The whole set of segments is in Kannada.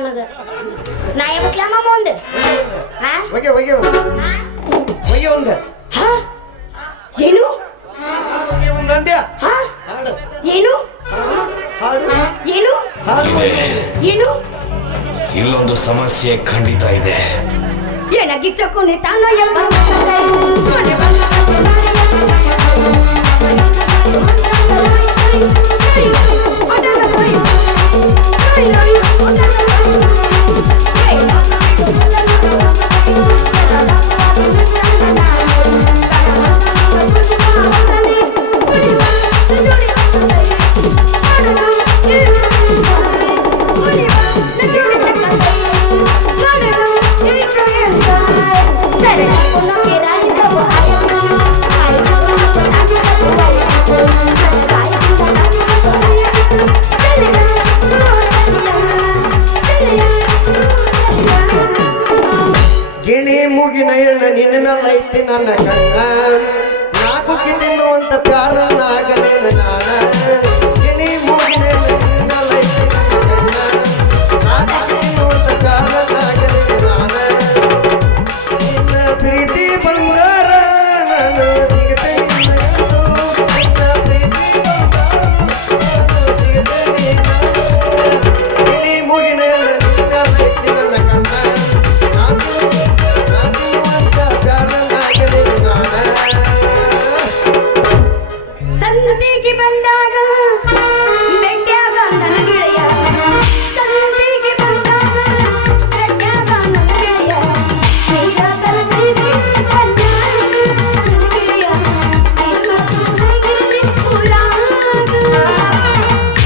ನನಗ ನಾ ಎಬ್ಸ್ಲಾಮ ಮುಂದೆ ಹಾ ಒಗೆ ಒಗೆ ಒಗೆ ಒಂದು ಹಾ ಏನು ಒಗೆ ಒಂದು ಅಂದ್ಯ ಹಾ ಹಾಡು ಏನು ಹಾಡು ಏನು ಹಾಡು ಏನು ಇಲ್ಲೊಂದು ಸಮಸ್ಯೆ ಖಂಡಿತ ಇದೆ. ಏನಾಗಿಚ್ಚಕ್ಕು ತಾನೋ ಎಲ್ಲ ಗಿಣಿ ಮುಗಿನ ಹೆಣ್ಣ ನಿನ್ನ ಮೇಲೆ ಐತಿ ನನ್ನ ಕಣ್ಣ ನಾಲ್ಕು ತಿನ್ನುವಂತ ಪ್ಯಾರನಾಗಲೇನ ನಾಣ ಗಿಣಿ ಮುಗಿನ ಹೆಣ್ಣ ನಿನ್ನ ಮೇಲೆ ಐತಿ ನನ್ನ ಕಣ್ಣ ನಾಲ್ಕು ತಿನ್ನುವಂತ ಪ್ಯಾರನಾಗಲೇನ ನಾಣ ನಿನ್ನ ಪ್ರೀತಿ ಬಂದಾರ ನಾನು ಸಿಗತೇನೆ ನಿನ್ನ ಪ್ರೀತಿ ಬಂದಾರ ನಾನು ಸಿಗತೇನೆ ಗಿಣಿ ಮುಗಿನ ಹೆಣ್ಣ ನಿನ್ನ ಮೇಲೆ ಐತಿ ನನ್ನ ಕಣ್ಣ ಸಂತೆಗೆ ಬಂದಾಗ ಬೆಟ್ಟಾಗ ನನ್ನ ಗೆಳೆಯ ಸಂತೆಗೆ ಬಂದಾಗ ಬೆಟ್ಟಾಗ ನನ್ನ ಗೆಳೆಯ ನೀರ ಕಲಸಿದೆ ಗೆಳೆಯ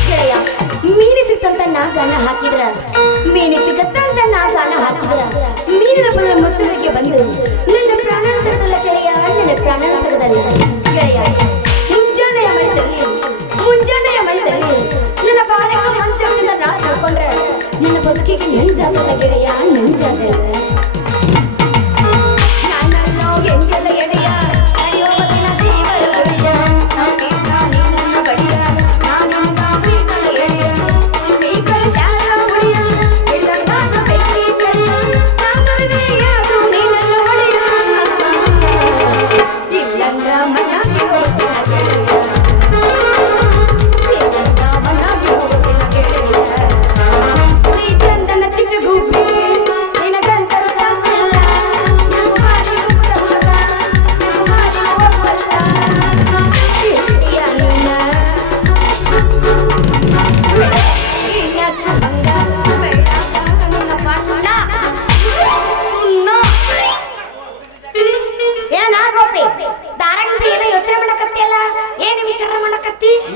ಗೆಳೆಯ ಮೀನು ಸಿಕ್ತಂತ ನಾ ಗಾಣ ಹಾಕಿದ್ರ ಮೀನು ಸಿಗತ್ತಂತ ನಾ ಗಾಣ ಹಾಕಿದ್ರ ಮೀನಿನ ಬದಲ ಮೊಸಳಿಗೆ ಬಂದು ನನ್ನ ಪ್ರಾಣ ತೆಗೆದಲ್ಲ ಗೆಳೆಯ ನನ್ನ ಪ್ರಾಣ ತೆಗೆದಲ್ಲ ಗೆಳೆಯ ಮುಂಜಾನೆಯ ಮನಸ್ಸಲ್ಲಿ ನನ್ನ ಬಾಳಕ ಮನಸ್ಸಿನಿಂದ ನಾ ತಿಳ್ಕೊಂಡ್ರೆ ನನ್ನ ಬದುಕಿಗೆ ನೆಂಜಾಗದ ಗೆಳೆಯ ನೆಂಜಾಗದ ನಾನಲ್ಲೋ ಎಂಜಲ ಗೆಳೆಯ ಅಯ್ಯೋವತ್ತಿನ ದೇವರ ಗೆಳೆಯ ನನ್ನ ಬಳಿಯ ನಾನಿಂದ ಬೀಸಲ ಗೆಳೆಯ ಸ್ಪೀಕರ ಶಾಲ ಮುಡಿಯ ಇಲ್ಲಂದಾದ ಬೆಂಕಿ ಗೆಳೆಯ ನಾಮಲ್ವೆಯಾದು ನೀನನ್ನು ಹೊಡೆಯ ಇಲ್ಲಂದ್ರ ಮನಗೆ ಹೋಗ್ತಾನ ಗೆಳೆಯ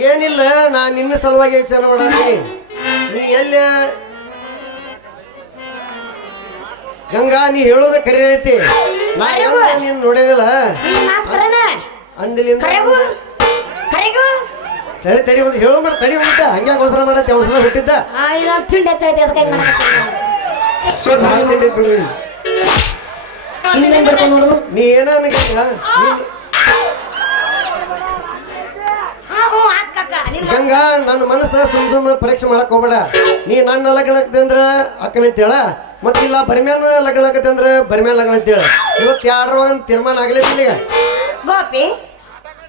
ಏನಿಲ್ಲ ನಾ ನಿನ್ನ ಸಲುವಾಗಿ ವಿಚಾರ ಮಾಡತ್ತೀನಿ ನೀ ಎಲ್ಲ ಗಂಗಾ ನೀ ಹೇಳೋದ ಕರೆ ಐತಿ ನಾ ಎಲ್ಲ ನೀನ್ ನೋಡೇನಿಲ್ಲ ಅಂದಿಲಿಂದ ತಡಿ ತಡಿ ಒಂದು ಹೇಳೋ ಮಾಡ ತಡಿ ಒಂದ ಹಂಗೆ ಅವಸರ ಮಾಡತ್ತೆ ಅವಸರ ಬಿಟ್ಟಿದ್ದ ನೀ ಏನ ಗಂಗಾ ನನ್ನ ಮನಸ್ಸ ಸುಮ್ಮನೆ ಪರೀಕ್ಷೆ ಮಾಡಕ್ ಹೋಗ್ಬೇಡ ನೀ ನನ್ನ ಲಗ್ನ ಆಗತ್ತೆ ಅಂದ್ರ ಅಕ್ಕನ ಅಂತೇಳ ಮತ್ತಿಲ್ಲ ಬರ್ಮ್ಯಾನ ಲಗ್ನ ಆಗತ್ತೆ ಅಂದ್ರ ಬರ್ಮ್ಯಾನ ಲಗ್ನ ಅಂತೇಳ ಇವತ್ತು ಯಾರ ಒಂದು ತೀರ್ಮಾನ ಆಗ್ಲಿಲ್ಲ ಈಗ ಗೋಪಿ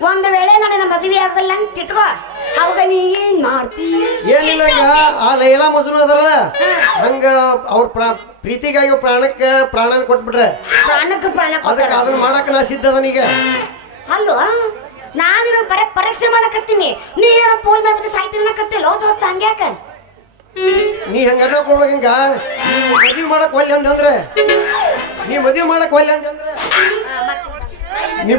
ಒಂದು ವೇಳೆ ನನ್ನ ಮದುವೆ ಆಗಲ್ಲ ಅಂತ ಇಟ್ಕೋ ಅವಾಗ ನೀ ಏನ್ ಮಾಡ್ತಿ ಏನಿಲ್ಲ ಈಗ ಆ ಲೈಲಾ ಮಜ್ನು ಅದರಲ್ಲ ಹಂಗ ಅವ್ರ ಪ್ರೀತಿಗಾಗಿ ಪ್ರಾಣಕ್ಕೆ ಪ್ರಾಣ ಕೊಟ್ಬಿಟ್ರೆ ಪ್ರಾಣಕ್ಕೆ ಪ್ರಾಣ ಅದಕ್ಕೆ ಅದನ್ನ ಮಾಡಕ್ ನಾ ಸಿದ್ಧ ಅದನೀಗ ಅಲ್ವ ನಾನು ಬರೀ ಪರೀಕ್ಷೆ ಮಾಡಕತ್ತೀನಿ ನೀ ಏನೋ ಪೋಲ್ ಮೇಲೆ ಸಾಯ್ತಿನಕತ್ತಿಲ್ಲ ದೋಸ್ತ ಹಂಗ್ಯಾಕ ನೀ ಹಂಗ ಕೊಡ್ಬೇಕಂಗ ಮದುವೆ ಮಾಡಕ್ ಒಲ್ಲೆ ಅಂತಂದ್ರೆ ನೀ ಮದುವೆ ಮಾಡಕ್ ಒಲ್ಲೆ ಅಂತಂದ್ರೆ ನೀ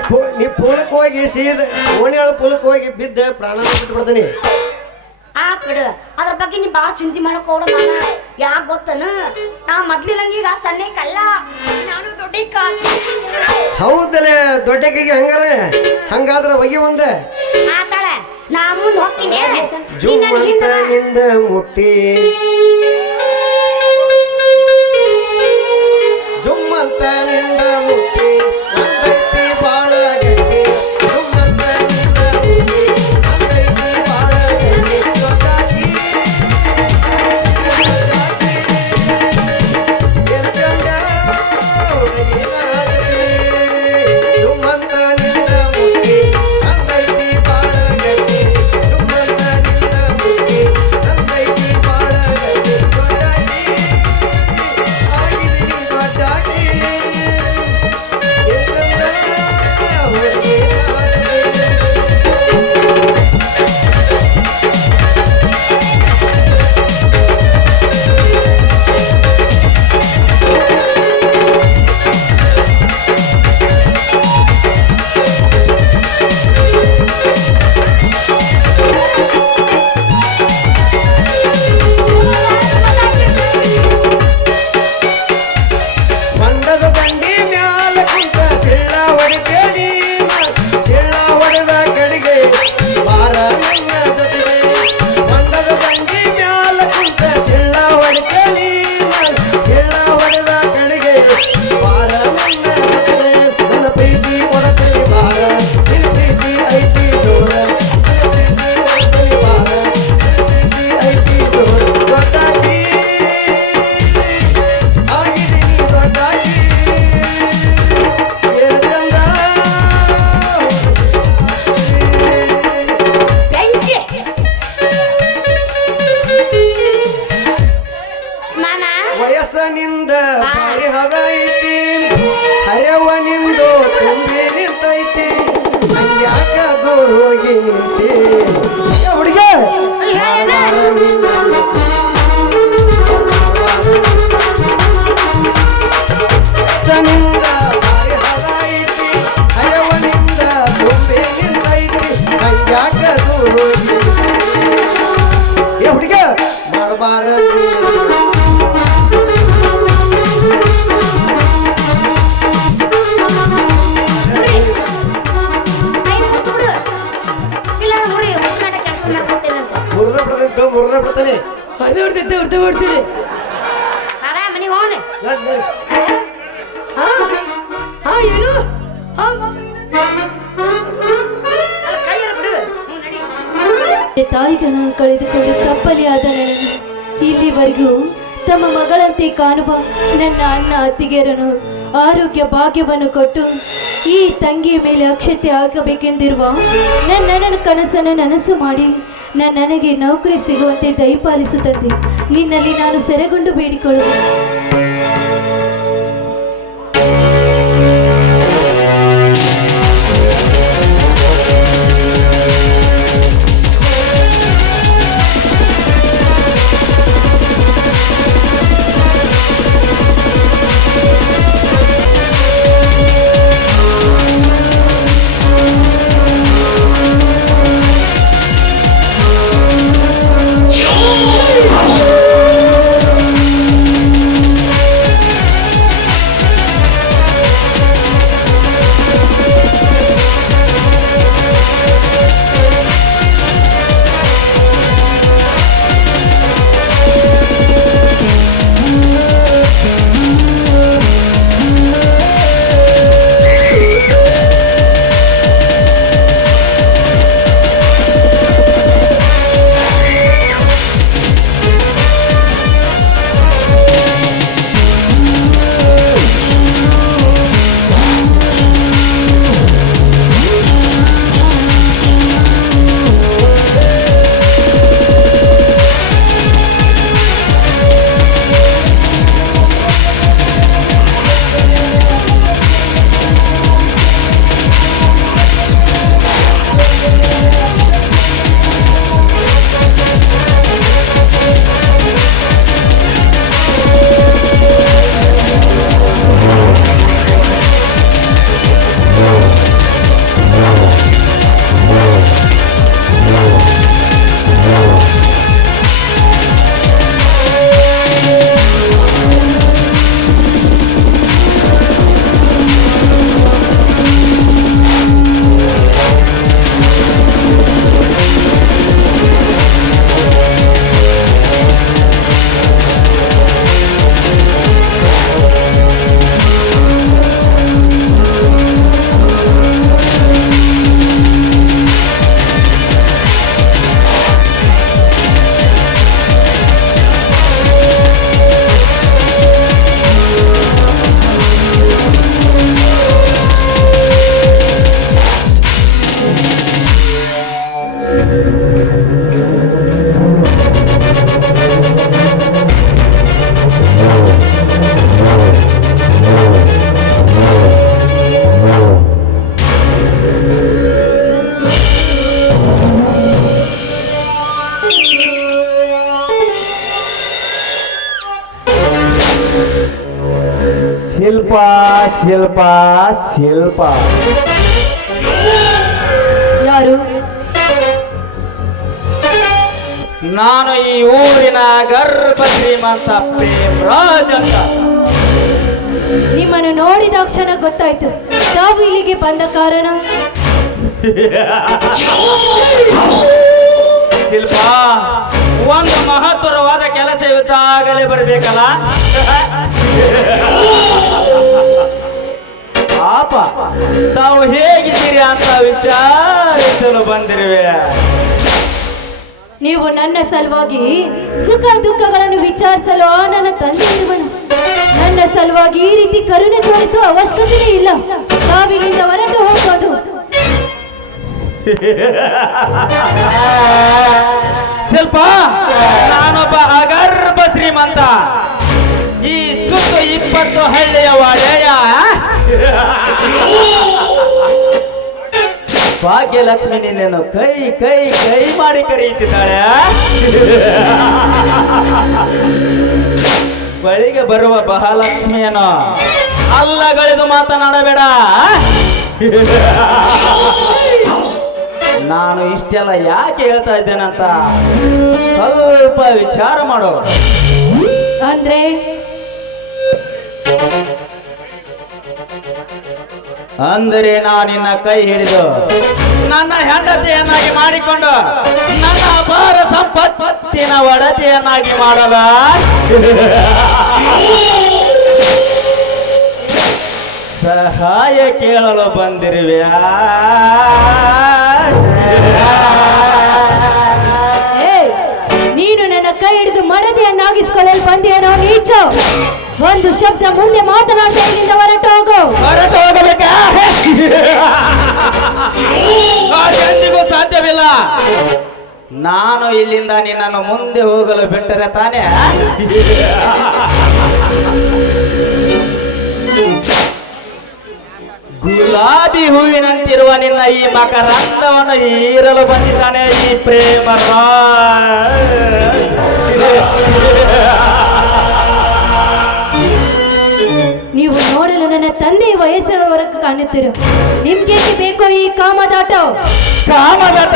ಪೋಲಕ್ಕೆ ಹೋಗಿ ಸೀದ ಓಣಿಯಾಳ ಪೋಲಕ್ಕೆ ಹೋಗಿ ಬಿದ್ದ ಪ್ರಾಣ ಬಿಟ್ಟು ಬಿಡ್ತೀನಿ ಆತ್ ಬಿಡು ಅದ್ರ ಬಗ್ಗೆ ನೀ ಬಾಳ ಚಿಂತೆ ಮಾಡಕ್ ಹೋಡ ಯಾಕೆ ಗೊತ್ತನ ನಾ ಮೊದ್ಲಿನಂಗ ಈಗ ಸಣ್ಣಕಲ್ಲ ನಾನು ದೊಡ್ಡ ಹೌದಲ್ಲ ದೊಡ್ಡಕಿಗೆ ಹಂಗಾರ ಹಂಗಾದ್ರ ಒಯ್ಯ ಒಂದ ಆತಾಳೆ ನಾ ಮುಂದೆ ಹೋಗ್ತೀನಿ ಜುಮ್ಮಂತ ನಿಂದ ಮುಟ್ಟಿ ಜುಮ್ಮಂತ ನಿಂದ ಮುಟ್ಟಿ ಒಂದೈತಿ ಬಾಳ ಗಟ್ಟಿ ಜುಮ್ಮಂತ ನಿಂದ ಮುಟ್ಟಿ ಒಂದೈತಿ ಬಾಳ ಗಟ್ಟಿ ಏ ಹುಡುಗ ಮಾಡಬಾರ ಇಲ್ಲ ನೋಡಿ ಉಪ್ಪಿನಾಟ ಕೆಲಸ ಮಾಡ್ಕೊತೇನಂತ ಮುರಿದ ಬಿಡ್ತಾನೆ ಹೊಡೆದು ಹೊಡ್ತೀರಿ ಅದ ಮನೆಗೆ ಹೋಣ ಏನು ತಾಯಿಗಳನ್ನು ಕಳೆದುಕೊಂಡು ತಪ್ಪಲಿಯಾದ ನನಗೆ ಇಲ್ಲಿವರೆಗೂ ತಮ್ಮ ಮಗಳಂತೆ ಕಾಣುವ ನನ್ನ ಅಣ್ಣ ಅತ್ತಿಗೆಯರನ್ನು ಆರೋಗ್ಯ ಭಾಗ್ಯವನ್ನು ಕೊಟ್ಟು ಈ ತಂಗಿಯ ಮೇಲೆ ಅಕ್ಷತೆ ಆಗಬೇಕೆಂದಿರುವ ನನ್ನ ಕನಸನ್ನು ನನಸು ಮಾಡಿ ನನಗೆ ನೌಕರಿ ಸಿಗುವಂತೆ ದಯಪಾಲಿಸುತ್ತದೆ ನಿನ್ನಲ್ಲಿ ನಾನು ಸೆರೆಗೊಂಡು ಬೇಡಿಕೊಳ್ಳುವೆ. ಶಿಲ್ಪ ಶಿಲ್ಪ ಶಿಲ್ಪ ಯಾರು? ನಾನು ಈ ಊರಿನ ಗರ್ಭ ಶ್ರೀಮಂತ ಪ್ರೇಮರಾಜ್ ಅಂತ. ನಿಮ್ಮನ್ನು ನೋಡಿದ ಕ್ಷಣ ಗೊತ್ತಾಯ್ತು ತಾವು ಇಲ್ಲಿಗೆ ಬಂದ ಕಾರಣ. ಶಿಲ್ಪ, ಒಂದು ಮಹತ್ತರವಾದ ಕೆಲಸವಿದ್ದಾಗಲೇ ಬರಬೇಕಲ್ಲ. ಪಾಪ ತಾವು ಹೇಗಿದ್ದೀರಿ ಅಂತ ವಿಚಾರಿಸಲು ಬಂದಿರುವೆ. ನೀವು ನನ್ನ ಸಲುವಾಗಿ ಸುಖ ದುಃಖಗಳನ್ನು ವಿಚಾರಿಸಲು ನನ್ನ ತಂದೆ ಇರುವನು. ನನ್ನ ಸಲುವಾಗಿ ಈ ರೀತಿ ಕರುಣೆ ತೋರಿಸುವ ಅವಶ್ಯಕತೆ ಇಲ್ಲ. ತಾವಿಲ್ಲಿಂದ ಹೊರಟು ಹೋಗ್ಬೋದು. ಶಿಲ್ಪ, ನಾನೊಬ್ಬ ಅಗರ್ಭ ಶ್ರೀಮಂತ. ಈ ಸುತ್ತ 20 ಹಳ್ಳಿಯ ಒಡೆಯ ಭಾಗ್ಯಲಕ್ಷ್ಮಿ ನಿನ್ನನ್ನು ಕೈ ಕೈ ಕೈ ಮಾಡಿ ಕರೆಯುತ್ತಿದ್ದಾಳೆ. ಬಳಿಗೆ ಬರುವ ಮಹಾಲಕ್ಷ್ಮಿಯನ್ನು ಅಲ್ಲಗಳೆದು ಮಾತನಾಡಬೇಡ. ನಾನು ಇಷ್ಟೆಲ್ಲ ಯಾಕೆ ಹೇಳ್ತಾ ಇದ್ದೇನಂತ ಸ್ವಲ್ಪ ವಿಚಾರ ಮಾಡು. ಅಂದ್ರೆ ಅಂದರೆ ನಾನು ನಿನ್ನ ಕೈ ಹಿಡಿದು ನನ್ನ ಹೆಂಡತಿಯನ್ನಾಗಿ ಮಾಡಿಕೊಂಡು ನನ್ನ ಅಪಾರ ಸಂಪತ್ತಿನ ಒಡತಿಯನ್ನಾಗಿ ಮಾಡಲ ಸಹಾಯ ಕೇಳಲು ಬಂದಿರುವ್ಯಾ? ಏಯ್, ನೀನು ನನ್ನ ಕೈ ಹಿಡಿದು ಮಡದಿಯನ್ನಾಗಿಸ್ಕೊಳ್ಳಲು ಬಂದಿಯನೋ ನೀಚ? ಒಂದು ಶಬ್ದ ಮುಂದೆ ಮಾತನಾಡ್ತಾ ಇಲ್ಲಿಂದ ಹೊರಟು ಹೋಗು. ಹೊರಟು ಹೋಗಬೇಕಾ? ಅದೆಂದಿಗೂ ಸಾಧ್ಯವಿಲ್ಲ. ನಾನು ಇಲ್ಲಿಂದ ನಿನ್ನನ್ನು ಮುಂದೆ ಹೋಗಲು ಬಿಟ್ಟರೆ ತಾನೇ. ಗುಲಾಬಿ ಹೂವಿನಂತಿರುವ ನಿನ್ನ ಈ ಮಕರಂದವನ್ನು ಹೀರಲು ಬಂದಿದ್ದಾನೆ ಈ ಪ್ರೇಮ ನೀವು ನೋಡಲು ನನ್ನ ತಂದೆಯ ವಯಸ್ಸಿನವರೆಗೂ ಕಾಣುತ್ತೀರ. ನಿಮ್ಗೆ ಬೇಕೋ ಈ ಕಾಮದಾಟ? ಕಾಮದಾಟ?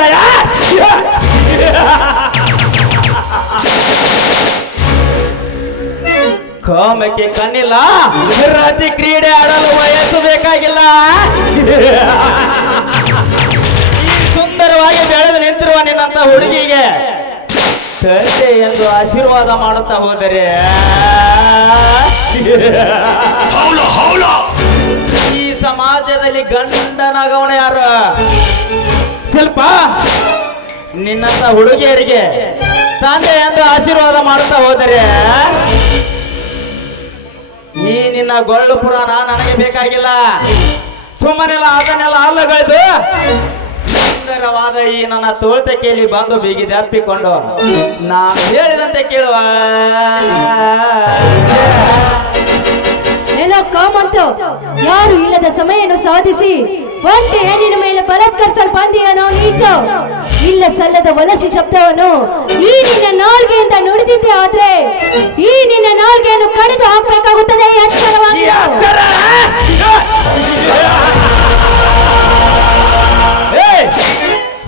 ಕಾಮಕ್ಕೆ ಕಣ್ಣಿಲ್ಲ, ರಾತ್ರಿ ಕ್ರೀಡೆ ಆಡಲು ವಯಸ್ಸು ಬೇಕಾಗಿಲ್ಲ. ಈ ಸುಂದರವಾಗಿ ಬೆಳೆದು ನಿಂತಿರುವ ನಿನ್ನಂತ ಹುಡುಗಿಗೆ ತಂದೆ ಎಂದು ಆಶೀರ್ವಾದ ಮಾಡುತ್ತಾ ಹೋದರೆ ಈ ಸಮಾಜದಲ್ಲಿ ಗಂಡನಾಗವಣ ಯಾರು? ಸ್ವಲ್ಪ ನಿನ್ನಂತ ಹುಡುಗಿಯರಿಗೆ ತಂದೆ ಎಂದು ಆಶೀರ್ವಾದ ಮಾಡುತ್ತಾ ಹೋದರೆ ಈ ನಿನ್ನ ಗೊಳ್ಳು ಪುರಾಣ ನನಗೆ ಬೇಕಾಗಿಲ್ಲ. ಸುಮ್ಮನೆಲ್ಲ ಅದನ್ನೆಲ್ಲ ಅಲ್ಲಗಳೆದು ಸುಂದರವಾದ ಈ ನನ್ನ ತೋಳ್ತಕೆಯಲ್ಲಿ ಬಂದು ಬಿಗಿದು ಅಪ್ಪಿಕೊಂಡು ನಾನು ಹೇಳಿದಂತೆ ಕೇಳುವ. ಏನೋ ಕಾಮಂತು, ಯಾರು ಇಲ್ಲದ ಸಮಯವನ್ನು ಸಾಧಿಸಿ ಒಂಟೆ ಹೆಣ್ಣಿನ ಮೇಲೆ ಬಲಾತ್ಕರಿಸಲು ಬಂದಿಯನೋ ನೀಚ? ಇಲ್ಲ ಸಲ್ಲದ ವಲಸಿ ಶಬ್ದವನ್ನು ಈ ನಿನ್ನ ನಾಲ್ಗೆಯಿಂದ ನುಡಿದಿದ್ದೆ ಆದ್ರೆ ಈ ನಿನ್ನ ನಾಲ್ಗೆಯನ್ನು ಕಡಿದು ಹಾಕಬೇಕಾಗುತ್ತದೆ. ಎಚ್ಚರವಾಗಿ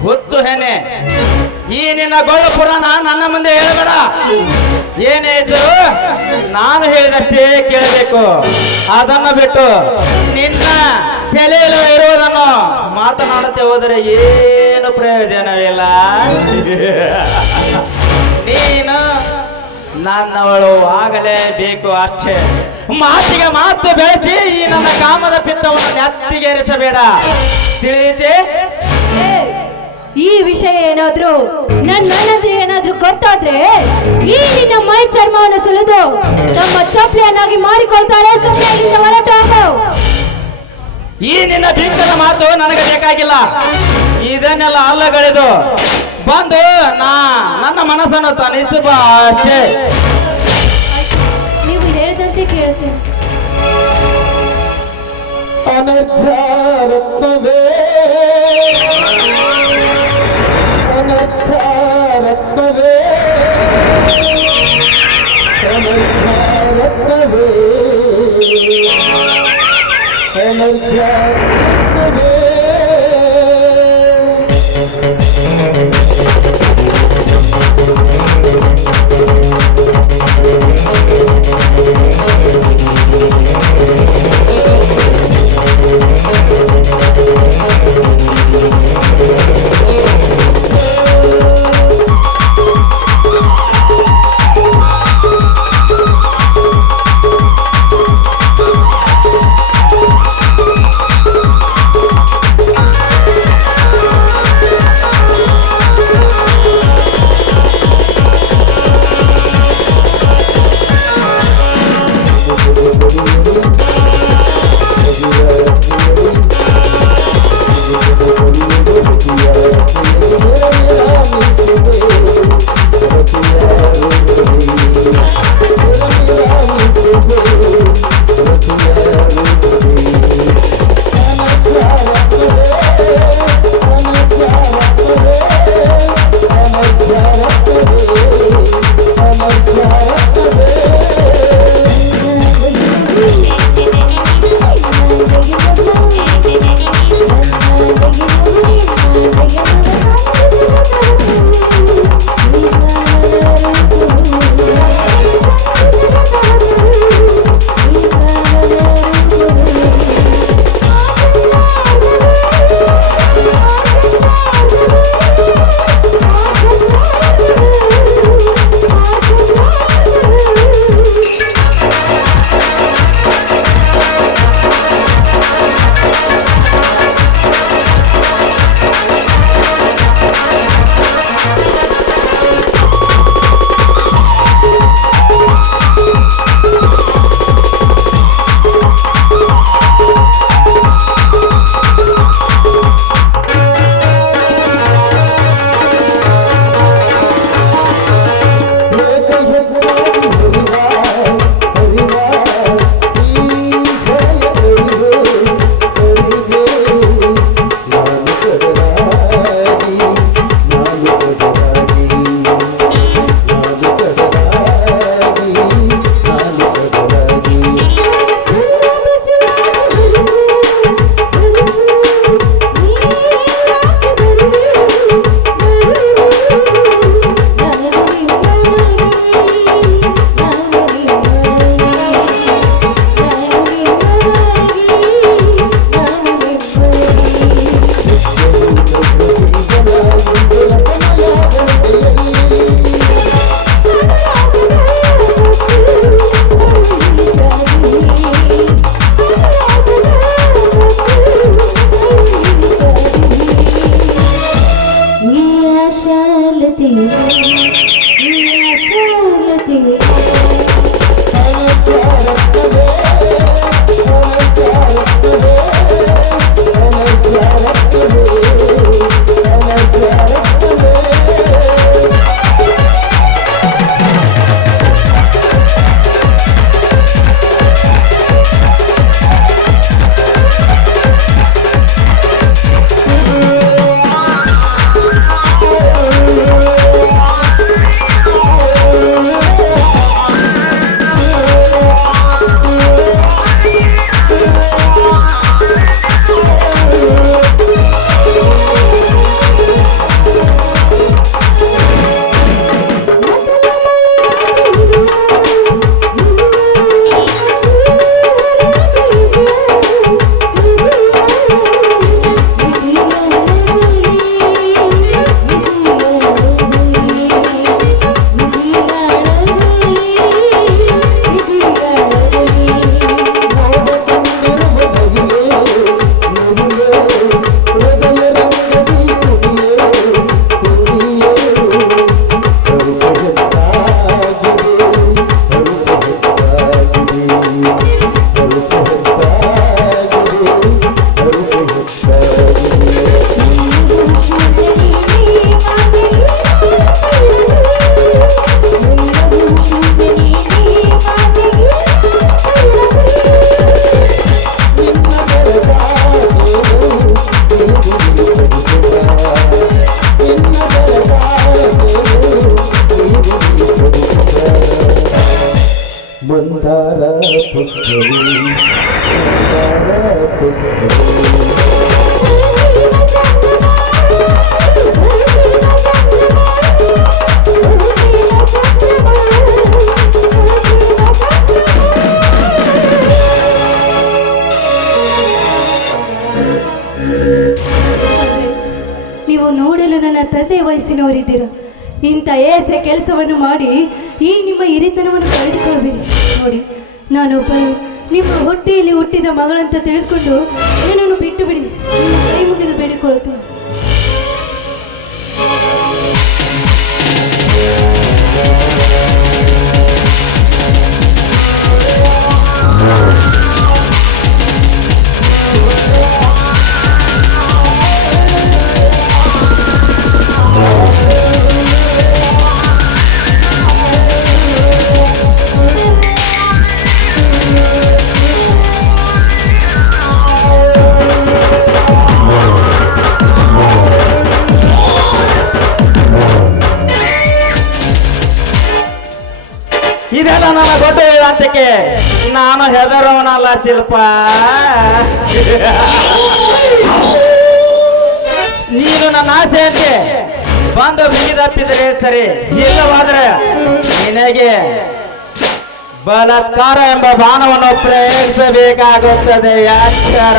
ಹುಚ್ಚು ಹೆಣ್ಣೆ, ಈ ನಿನ್ನ ಗೊಳ್ಳು ಪುರಾಣ ನನ್ನ ಮುಂದೆ ಹೇಳಬೇಡ. ಏನೇ ಇದ್ದರೂ ನಾನು ಹೇಳಿದಷ್ಟೇ ಕೇಳಬೇಕು. ಅದನ್ನು ಬಿಟ್ಟು ನಿನ್ನ ತಲೆಯಲ್ಲಿ ಇರುವುದನ್ನು ಮಾತನಾಡುತ್ತೆ ಹೋದರೆ ಏನು ಪ್ರಯೋಜನವಿಲ್ಲ. ನೀನು ನನ್ನವಳು ಆಗಲೇಬೇಕು ಅಷ್ಟೇ. ಮಾತಿಗೆ ಮಾತು ಬೆಳೆಸಿ ಈ ನನ್ನ ಕಾಮದ ಪಿತ್ತವನ್ನು ನೆತ್ತಿಗೇರಿಸಬೇಡ, ತಿಳಿಯುತ್ತೆ? ಈ ವಿಷಯ ಏನಾದ್ರೂ ನನ್ನಂದ್ರೆ ಏನಾದ್ರೂ ಗೊತ್ತಾದ್ರೆ ಈ ನಿನ್ನ ಮೈ ಚರ್ಮವನ್ನು ಸುಲಿದು ತಮ್ಮ ಚಪ್ಪಲಿಯನ್ನಾಗಿ ಮಾಡಿಕೊಳ್ತಾರೆ. ಸುಮ್ಮನೆ ಇಲ್ಲಿಂದ ಹೊರಟು ಹೋಗು. ಈ ನಿನ್ನ ಬಿಂಕದ ಮಾತು ನನಗೆ ಬೇಕಾಗಿಲ್ಲ. ಇದನ್ನೆಲ್ಲ ಅಲ್ಲಗಳೆದು ಬಂದು ನನ್ನ ಮನಸ್ಸನ್ನು ತಣಿಸುವ ಅಷ್ಟೇ. ನೀವು ಹೇಳಿದಂತೆ ಕೇಳುತ್ತೇನೆ. ಅನರ್ಥರತ್ನವೇ ಅನರ್ಥರತ್ನವೇ ಅನರ್ಥರತ್ನವೇ ಅನರ್ಥರತ್ನವೇ. ಶಾಲತೆ ಶಾಲತೆ ಮಂದಾರ ಪುಷ್ಪವೇ ಮಂದಾರ ಪುಷ್ಪವೇ ನೀವು ನೋಡಲು ನನ್ನ ತಂದೆ ವಯಸ್ಸಿನವರಿದ್ದೀರ. ಇಂಥ ಏಸೆ ಕೆಲಸವನ್ನು ಮಾಡಿ ಈ ನಿಮ್ಮ ಹಿರಿತನವನ್ನು ಕಳೆದುಕೊಳ್ಬೇಡಿ. ನೋಡಿ, ನಾನೊಬ್ಬಳು ನಿಮ್ಮ ಹೊಟ್ಟೆಯಲ್ಲಿ ಹುಟ್ಟಿದ ಮಗಳಂತ ತಿಳಿದುಕೊಂಡು ನನ್ನನ್ನು ಬಿಟ್ಟು ಬಿಡಿ. ನಿಮ್ಮ ಕೈ ಮುಗಿದು ಬೇಡಿಕೊಳ್ಳುತ್ತೇನೆ. ಇದೆಲ್ಲ ನನ್ನ ದೊಡ್ಡ ವೇದಾಂತಕ್ಕೆ ನಾನು ಹೆದರೋನಲ್ಲ ಶಿಲ್ಪ. ನೀನು ನನ್ನ ಆಸೆಯಂತೆ ಬಂದು ಬಿಗಿದಪ್ಪಿದರೆ ಸರಿ, ಇಲ್ಲವಾದ್ರೆ ನಿನಗೆ ಬಲಾತ್ಕಾರ ಎಂಬ ಬಾಣವನ್ನು ಪ್ರಯೋಗಿಸಬೇಕಾಗುತ್ತದೆ. ಎಚ್ಚರ.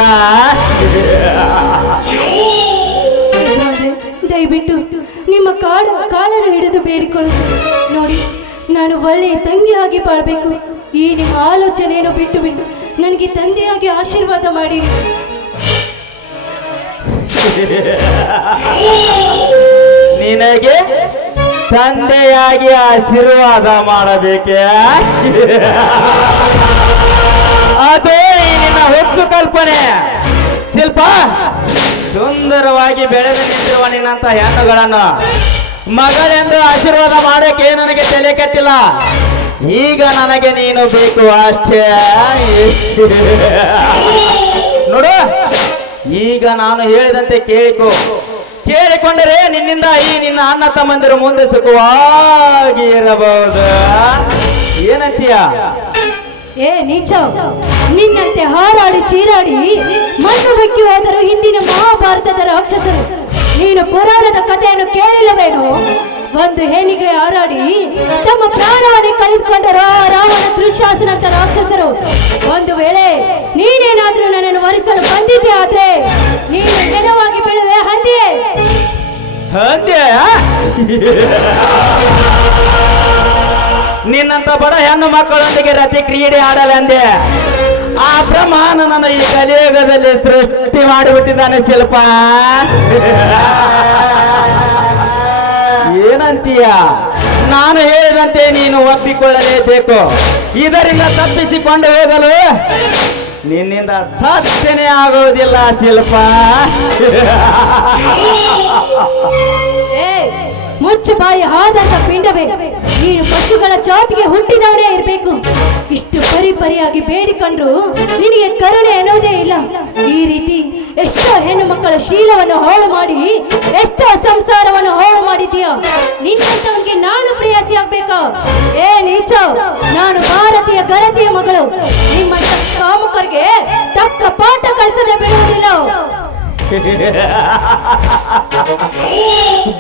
ದಯವಿಟ್ಟು ನಿಮ್ಮ ಕಾಲನ್ನು ಹಿಡಿದು ಬೇಡಿಕೊಳ್ಳುತ್ತೇನೆ. ನೋಡಿ, ನಾನು ಒಳ್ಳೆಯ ತಂಗಿಯಾಗಿ ಬಾಳ್ಬೇಕು. ಈ ನಿಮ್ಮ ಆಲೋಚನೆಯನ್ನು ಬಿಟ್ಟು ಬಿಡಿ. ನನಗೆ ತಂದೆಯಾಗಿ ಆಶೀರ್ವಾದ ಮಾಡಿ. ನಿನಗೆ ತಂದೆಯಾಗಿ ಆಶೀರ್ವಾದ ಮಾಡಬೇಕೆ? ಅದೇ ನಿನ್ನ ಹೆಚ್ಚು ಕಲ್ಪನೆ ಶಿಲ್ಪ. ಸುಂದರವಾಗಿ ಬೆಳೆದು ನಿಂತಿರುವ ನಿನ್ನಂತ ಹೆಣ್ಣುಗಳನ್ನು ಮಗಳೆಂದು ಆಶೀರ್ವಾದ ಮಾಡಕ್ಕೆ ನನಗೆ ತಲೆ ಕೆಟ್ಟಿಲ್ಲ. ಈಗ ನನಗೆ ನೀನು ಬೇಕು ಅಷ್ಟೇ. ನೋಡು, ಈಗ ನಾನು ಹೇಳಿದಂತೆ ಕೇಳಿಕೊಂಡರೆ ನಿನ್ನಿಂದ ಈ ನಿನ್ನ ಅಣ್ಣ ತಮ್ಮಂದಿರು ಮುಂದೆ ಸುಖವಾಗಿ ಇರಬಹುದು. ಏನಂತೀಯ? ಏ ನೀಚ, ನಿನ್ನಂತೆ ಹಾರಾಡಿ ಚೀರಾಡಿ ಮಣ್ಣು ಬೆಕ್ಕಿ ಹೋದರು ಹಿಂದಿನ ಮಹಾಭಾರತದ ರಾಕ್ಷಸರು. ನೀನು ಪುರಾಣದ ಕಥೆಯನ್ನು ಕೇಳಿಲ್ಲವೇನು? ಒಂದು ಹೆಣ್ಣಿಗೆ ಹಾರಾಡಿ ತಮ್ಮ ಪ್ರಾಣವನ್ನೇ ಕಳೆದುಕೊಂಡರು ರಾವಣ ದುಶ್ಯಾಸನಂತ ರಾಕ್ಷಸರು. ಒಂದು ವೇಳೆ ನೀನೇನಾದ್ರೂ ನನ್ನನ್ನು ವರಿಸಲು ಬಂದಿದ್ದೆ ಆದ್ರೆ ನೀನು ನೆಲವಾಗಿ ಬೀಳುವೆ ಹಂದಿ. ನಿನ್ನಂತ ಬಡ ಹೆಣ್ಣು ಮಕ್ಕಳೊಂದಿಗೆ ರತಿ ಕ್ರೀಡೆ ಆಡಲೆಂದೆ ಆ ಬ್ರಹ್ಮ ನನ್ನನ್ನು ಈ ಕಲಿಯುಗದಲ್ಲಿ ಸೃಷ್ಟಿ ಮಾಡಿಬಿಟ್ಟಿದ್ದಾನೆ ಶಿಲ್ಪ. ಅಂತೀಯ. ನಾನು ಹೇಳಿದಂತೆ ನೀನು ಒಪ್ಪಿಕೊಳ್ಳಲೇಬೇಕು. ಇದರಿಂದ ತಪ್ಪಿಸಿಕೊಂಡು ಹೋಗಲು ನಿನ್ನಿಂದ ಸಾಧ್ಯನೇ ಆಗುವುದಿಲ್ಲ ಶಿಲ್ಪ. ಏ ಮುಚ್ಚು ಬಾಯಿ ಹಾದಂತ ಪಿಂಡವೇ, ನೀನು ಪಶುಗಳ ಜಾತಿಗೆ ಹುಟ್ಟಿದವನೇ ಇರಬೇಕು. ಇಷ್ಟು ಪರಿಪರಿಯಾಗಿ ಬೇಡಿಕೊಂಡ್ರು ನಿನಗೆ ಕರುಣೆ ಅನ್ನೋದೇ ಇಲ್ಲ. ಈ ರೀತಿ ಎಷ್ಟೋ ಹೆಣ್ಣು ಮಕ್ಕಳ ಶೀಲವನ್ನು ಹಾಳು ಮಾಡಿ ಎಷ್ಟೋ ಸಂಸಾರವನ್ನು ಹಾಳು ಮಾಡಿದ್ಯಾ. ನಿನ್ನಂತವನಿಗೆ ನಾನು ಪ್ರೇಯಸಿ ಆಗ್ಬೇಕಾ? ಏ ನೀಚ, ನಾನು ಭಾರತೀಯ ಗರತಿಯ ಮಗಳು. ನಿಮ್ಮಂತ ಕಾಮುಕರಿಗೆ ತಕ್ಕ ಪಾಠ ಕಲಿಸದೆ ಬಿಡುವುದಿಲ್ಲ.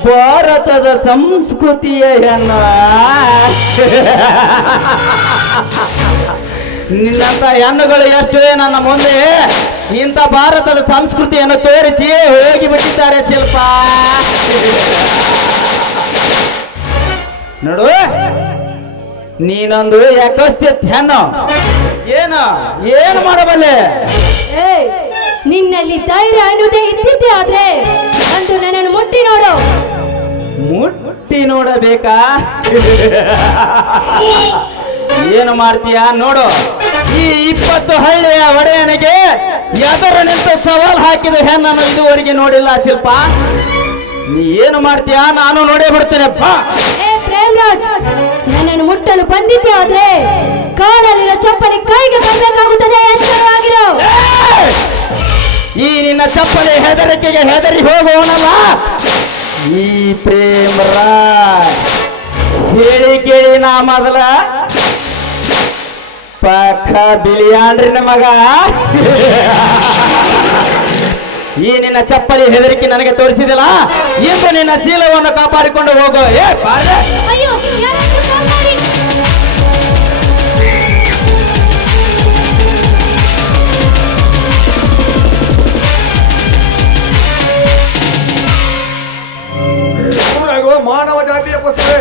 ಭಾರತದ ಸಂಸ್ಕೃತಿಯ ಹೆಣ್ಣು ನಿನ್ನಂತ ಹೆಣ್ಣುಗಳು ಎಷ್ಟು ನನ್ನ ಮುಂದೆ ಇಂಥ ಭಾರತದ ಸಂಸ್ಕೃತಿಯನ್ನು ತೋರಿಸಿ ಹೋಗಿಬಿಟ್ಟಿದ್ದಾರೆ ಶಿಲ್ಪ. ನೋಡು, ನೀನೊಂದು ಯಾಕೋಸ್ತಿತ್ ಹೆಣ್ಣು. ಏನು ಮಾಡಬಲ್ಲೆ? ಏ ನಿನ್ನಲ್ಲಿ ಧೈರ್ಯ ಅನ್ನೋದೇ ಇದ್ದಿದ್ದೆ ಆದ್ರೆ ಅಂದು ನನ್ನನ್ನು ಮುಟ್ಟಿ ನೋಡು. ಮುಟ್ಟಿ ನೋಡಬೇಕಾ? ಏನು ಮಾಡ್ತೀಯ ನೋಡು. ಈ 20 ಹಳ್ಳಿಯ ಒಡೆಯನಿಗೆ ಎದುರು ನಿಂತು ಸವಾಲ್ ಹಾಕಿದ ಹೆಣ್ಣನ್ನು ಇದುವರೆಗೆ ನೋಡಿಲ್ಲ ಶಿಲ್ಪ. ನೀ ಏನು ಮಾಡ್ತೀಯ ನಾನು ನೋಡೇ ಬಿಡ್ತೇನೆ. ಬಾ. ಏ ಪ್ರೇಮ್ರಾಜ್, ನನ್ನನ್ನು ಮುಟ್ಟಲು ಬಂದಿದ್ದೆ ಆದ್ರೆ ಕಾಲಲ್ಲಿರೋ ಚಪ್ಪಲಿ ಕೈಗೆ ಬರಬೇಕಾಗುತ್ತದೆ. ಎಚ್ಚರವಾಗಿರೋ. ಈ ನಿನ್ನ ಚಪ್ಪಲಿ ಹೆದರಿಕೆಗೆ ಹೆದರಿ ಹೋಗೋಣಲ್ಲ ಈ ಪ್ರೇಮರಾಜ್. ಹೇಳಿ ಕೇಳಿ ನಾ ಮೊದಲ ಪಕ್ಕ ಬಿಳಿಯಾಂಡ್ರಿನ ಮಗ. ಈ ನಿನ್ನ ಚಪ್ಪಲಿ ಹೆದರಿಕೆ ನನಗೆ ತೋರಿಸಿದಿಲ್ಲ. ಇಂದು ನಿನ್ನ ಶೀಲವನ್ನು ಕಾಪಾಡಿಕೊಂಡು ಹೋಗೋ. ಅಯ್ಯೋ, ಯಾರಾದ್ರೂ ಕಾಪಾಡಿ. ಮಾನವ ಜಾತಿಯ ಪಸುವೆ,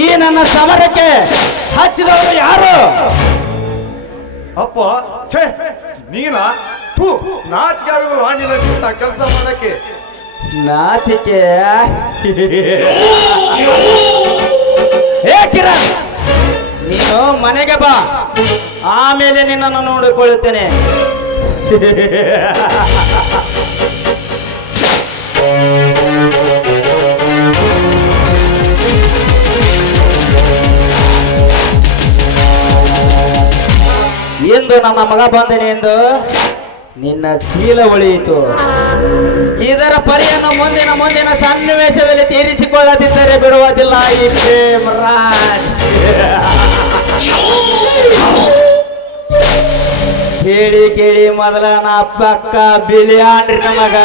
ಈ ನನ್ನ ಸಮರಕ್ಕೆ ಹಚ್ಚಿದವರು ಯಾರು? ಅಪ್ಪ ಛೇ ನೀನ ಥೂ ನಾಚಿಕೆ ಆಗುದಿಲ್ಲ ನಿನ್ನ ಕೆಲಸ ಮಾಡಕ್ಕೆ. ನಾಚಿಕೆ? ಹೇ ಕಿರಣ್, ನೀನು ಮನೆಗೆ ಬಾ, ಆಮೇಲೆ ನಿನ್ನನ್ನು ನೋಡಿಕೊಳ್ಳುತ್ತೇನೆ. ಎಂದು ನನ್ನ ಮಗ ಬಂದನೆ ಎಂದು ನಿನ್ನ ಶೀಲ ಉಳಿಯಿತು. ಇದರ ಪರಿಯನ್ನು ಮುಂದಿನ ಸನ್ನಿವೇಶದಲ್ಲಿ ತೀರಿಸಿಕೊಳ್ಳದಿದ್ದರೆ ಬಿಡುವುದಿಲ್ಲ ಈ ಪ್ರೇಮರಾಜ್. ಹೇಳಿ ಕೇಳಿ ಮೊದಲ ನಾ ಪಕ್ಕ ಬಿಳಿಯಾಂಡ್ರಿನ ಮಗ.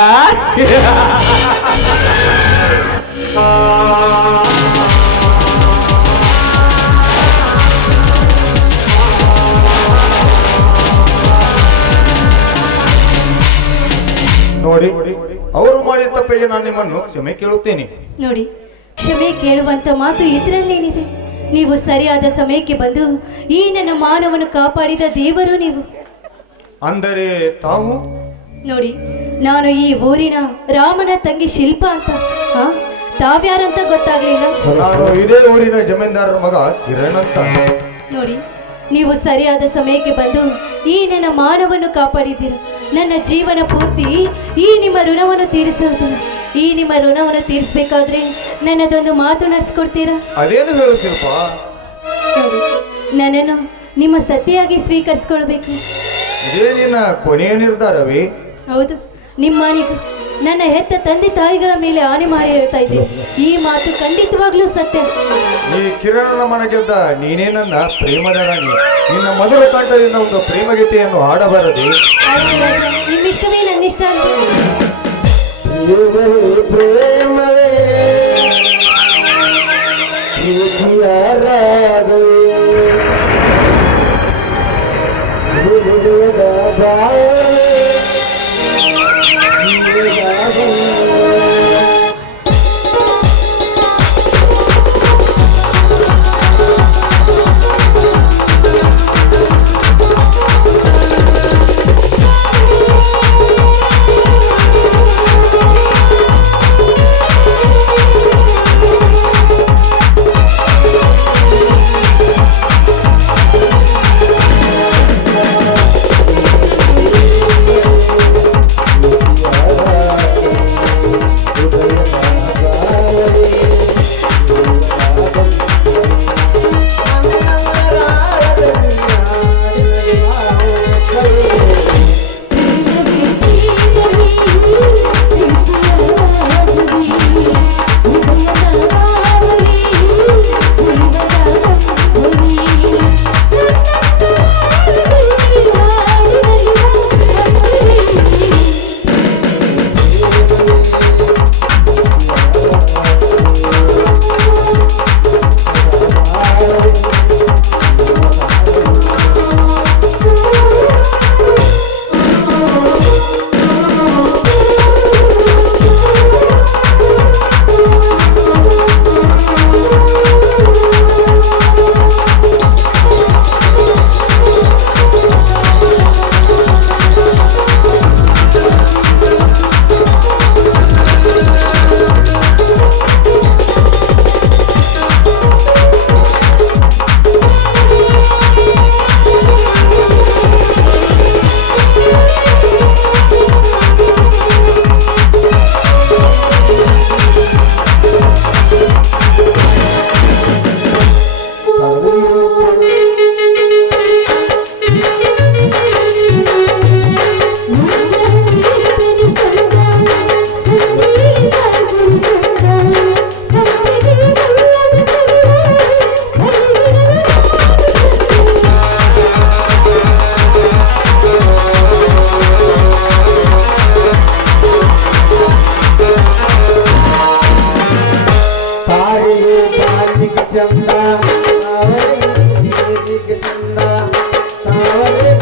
ನೋಡಿ, ಅವರು ಮಾಡಿದ ತಪ್ಪಿಗೆ ನಾನು ನಿಮ್ಮನ್ನು ಕ್ಷಮೆ ಕೇಳುತ್ತೇನೆ. ನೋಡಿ, ಕ್ಷಮೆ ಕೇಳುವಂತ ಮಾತು ಇದರಲ್ಲೇನಿದೆ. ನೀವು ಸರಿಯಾದ ಸಮಯಕ್ಕೆ ಬಂದು ಈ ನನ್ನ ಮಾನವನ್ನು ಕಾಪಾಡಿದ ದೇವರು ನೀವು. ಅಂದರೆ ತಾವು ನೋಡಿ, ನಾನು ಈ ಊರಿನ ರಾಮನ ತಂಗಿ ಶಿಲ್ಪ ಅಂತ. ತಾವ್ಯಾರಂತ ಗೊತ್ತಾಗ್ಲಿಲ್ಲ? ನಾನು ಇದೇ ಊರಿನ ಜಮೀನ್ದಾರರ ಮಗ ಕಿರಣ್ ಅಂತ. ನೋಡಿ, ನೀವು ಸರಿಯಾದ ಸಮಯಕ್ಕೆ ಬಂದು ಈ ನನ್ನ ಮಾನವನ್ನು ಕಾಪಾಡಿದ್ದೀರ. ನನ್ನ ಜೀವನ ಪೂರ್ತಿ ಈ ನಿಮ್ಮ ಋಣವನ್ನು ತೀರಿಸುವುದಿಲ್ಲ. ಈ ನಿಮ್ಮ ಋಣವನ್ನು ತೀರಿಸಬೇಕಾದ್ರೆ ನನ್ನದೊಂದು ಮಾತು ನಡೆಸ್ಕೊಡ್ತೀರಾ? ಅದೇನು ಹೇಳುತ್ತಿಲ್ಪ? ನೋಡಿ, ನನ್ನನ್ನು ನಿಮ್ಮ ಸತಿಯಾಗಿ ಸ್ವೀಕರಿಸ್ಕೊಳ್ಬೇಕು. ಇದೇ ನಿನ್ನ ಕೊನೆಯ ನಿರ್ಧಾರವೇ? ಹೌದು, ನಿಮ್ಮನಿಗೂ ನನ್ನ ಹೆತ್ತ ತಂದೆ ತಾಯಿಗಳ ಮೇಲೆ ಆಣೆ ಮಾಡಿ ಹೇಳ್ತಾ ಇದ್ದೆ. ಈ ಮಾತು ಖಂಡಿತವಾಗ್ಲೂ ಸತ್ಯ. ಈ ಕಿರಣನ ಮನ ಗೆದ್ದ ನೀನೇ ನನ್ನ ಪ್ರೇಮದ ರಾಣಿ. ನಿನ್ನ ಮಧುರ ಕಂಠದಿಂದ ಒಂದು ಪ್ರೇಮಗೀತೆಯನ್ನು ಹಾಡಬಾರದೆ? ನಿಮ್ಮಿಷ್ಟವೇ ನನ್ನಿಷ್ಟ ಅಂತ. ಚಂದ ಚಂದ ಸಾವರೆ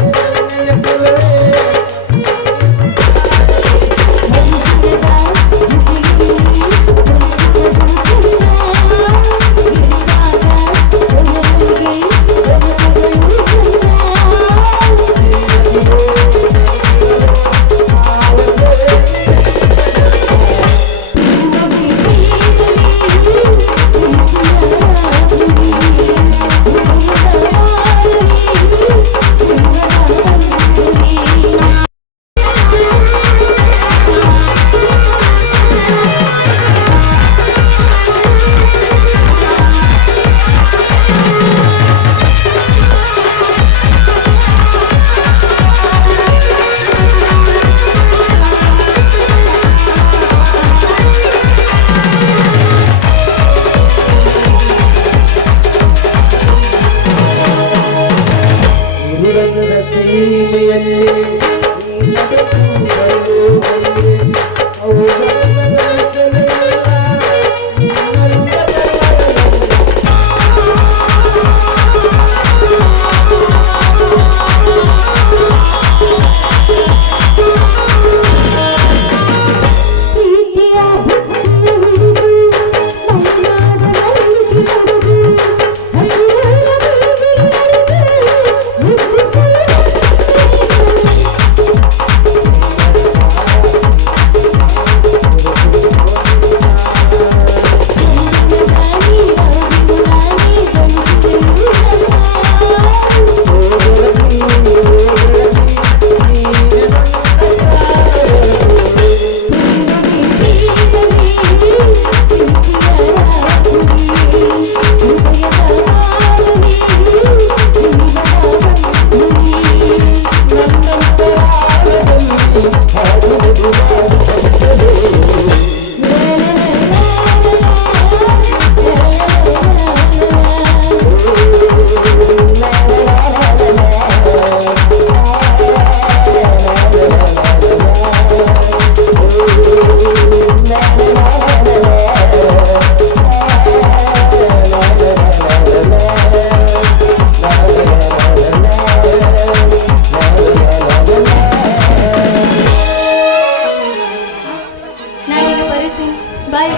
ಬಾಯ್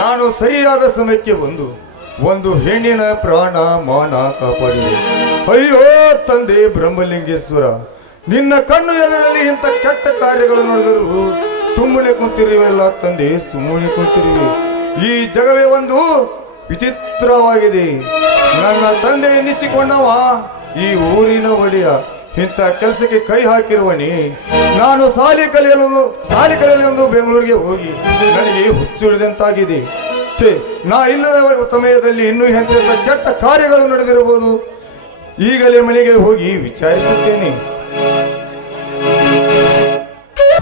ನಾನು ಸರಿಯಾದ ಸಮಯಕ್ಕೆ ಬಂದು ಒಂದು ಹೆಣ್ಣಿನ ಪ್ರಾಣ ಮಾನ ಕಾಪಾಡಿದೆ. ಅಯ್ಯೋ ತಂದೆ ಬ್ರಹ್ಮಲಿಂಗೇಶ್ವರ, ನಿನ್ನ ಕಣ್ಣು ಎದುರಲ್ಲಿ ಇಂಥ ಕೆಟ್ಟ ಕಾರ್ಯಗಳು ನೋಡಿದರು ಸುಮ್ಮನೆ ಕುಂತಿರುವೆಲ್ಲ ತಂದೆ, ಸುಮ್ಮನೆ ಕುಂತಿರುವೆ. ಈ ಜಗವೇ ಒಂದು ವಿಚಿತ್ರವಾಗಿದೆ. ನನ್ನ ತಂದೆ ಎನ್ನಿಸಿಕೊಂಡವ ಈ ಊರಿನ ಒಡೆಯ. ಇಂಥ ಕೆಲಸಕ್ಕೆ ಕೈ ಹಾಕಿರುವನಿ. ನಾನು ಶಾಲೆ ಕಲಿಯಲು ಬೆಂಗಳೂರಿಗೆ ಹೋಗಿ ನನಗೆ ಹುಚ್ಚುಳಿದಂತಾಗಿದೆ. ನಾ ಇಲ್ಲದ ಸಮಯದಲ್ಲಿ ಇನ್ನೂ ಎಂತೆಂಥ ಕೆಟ್ಟ ಕಾರ್ಯಗಳು ನಡೆದಿರಬಹುದು. ಈಗಲೇ ಮನೆಗೆ ಹೋಗಿ ವಿಚಾರಿಸುತ್ತೇನೆ.